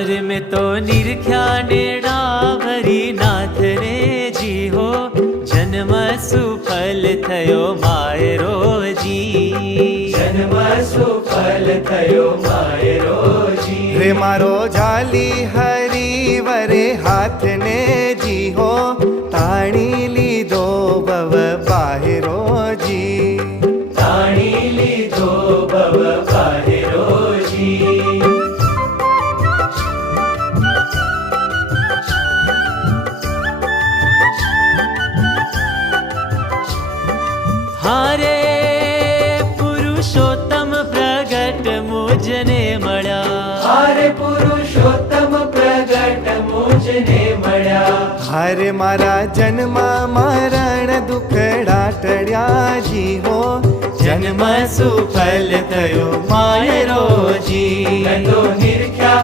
हार में तो निरख्या नेड़ा भरी नाथ रे जी हो जन्म सुफल थयो मायरो जी जन्म सुफल थयो मायरो जी रे मारो झाली हरी वरे हाथ ने जी हो ताणी लीधो भव बाहिरो जी ताणी लीधो भव बाहिरो जी हारे पुरुषोत्तम प्रगट मुझने मळ्या हारे पुरुषोत्तम प्रगट मुझने मळ्या हरे मारा जन्म मरण दुखड़ा टळ्या जी हो जन्म सुफल थयो मायरो जी